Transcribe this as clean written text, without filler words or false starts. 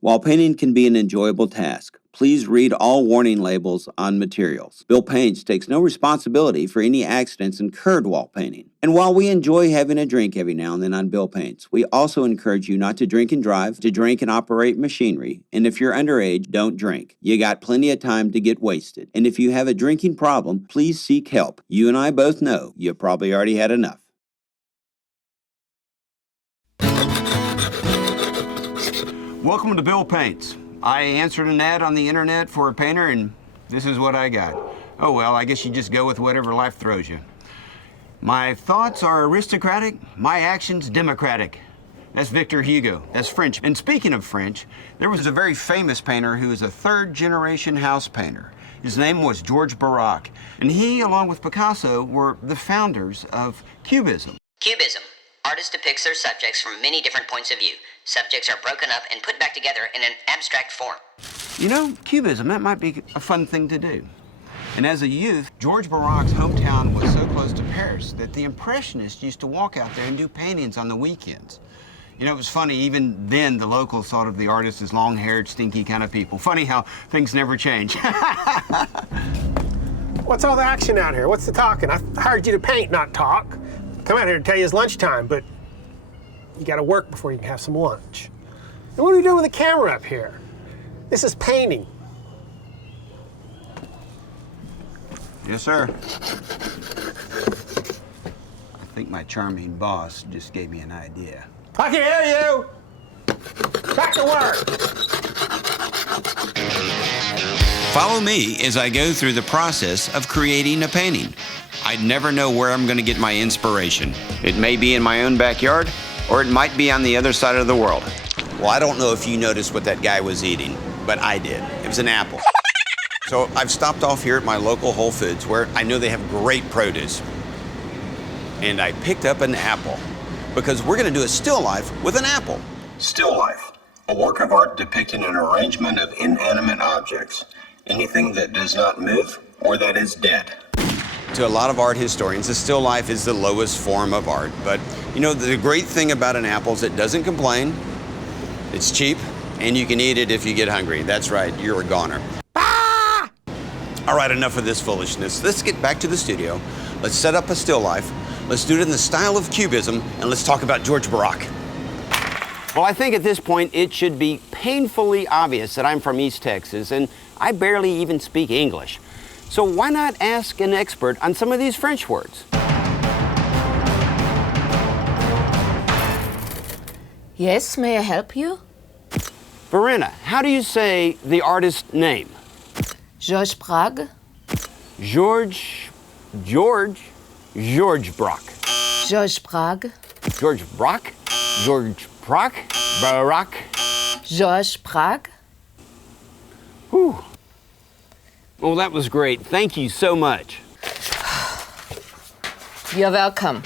While painting can be an enjoyable task, please read all warning labels on materials. Bill Paints takes no responsibility for any accidents incurred while painting. And while we enjoy having a drink every now and then on Bill Paints, we also encourage you not to drink and drive, to drink and operate machinery, and if you're underage, don't drink. You got plenty of time to get wasted. And if you have a drinking problem, please seek help. You and I both know you probably already had enough. Welcome to Bill Paints. I answered an ad on the internet for a painter, and this is what I got. Oh well, I guess you just go with whatever life throws you. My thoughts are aristocratic, my actions democratic. That's Victor Hugo. That's French. And speaking of French, there was a very famous painter who was a third-generation house painter. His name was George Braque, and he, along with Picasso, were the founders of Cubism. Cubism. Artist depicts their subjects from many different points of view. Subjects are broken up and put back together in an abstract form. You know, Cubism, that might be a fun thing to do. And as a youth, George Braque's hometown was so close to Paris that the Impressionists used to walk out there and do paintings on the weekends. You know, it was funny, even then the locals thought of the artists as long-haired, stinky kind of people. Funny how things never change. What's all the action out here? What's the talking? I hired you to paint, not talk. Come out here to tell you it's lunchtime, but you gotta work before you can have some lunch. And what are we doing with the camera up here? This is painting. Yes, sir. I think my charming boss just gave me an idea. I can hear you! Back to work! Follow me as I go through the process of creating a painting. I'd never know where I'm going to get my inspiration. It may be in my own backyard, or it might be on the other side of the world. Well, I don't know if you noticed what that guy was eating, but I did. It was an apple. So I've stopped off here at my local Whole Foods where I know they have great produce. And I picked up an apple because we're going to do a still life with an apple. Still life, a work of art depicting an arrangement of inanimate objects, anything that does not move or that is dead. To a lot of art historians, the still life is the lowest form of art. But, you know, the great thing about an apple is it doesn't complain, it's cheap, and you can eat it if you get hungry. That's right, you're a goner. Ah! All right, enough of this foolishness. Let's get back to the studio. Let's set up a still life. Let's do it in the style of Cubism, and let's talk about George Braque. Well, I think at this point it should be painfully obvious that I'm from East Texas, and I barely even speak English. So why not ask an expert on some of these French words? Yes, may I help you? Verena, how do you say the artist's name? George Braque. George Braque. George Braque. George Braque? George Braque? Braque? George Braque. Whew. Well, that was great. Thank you so much. You're welcome.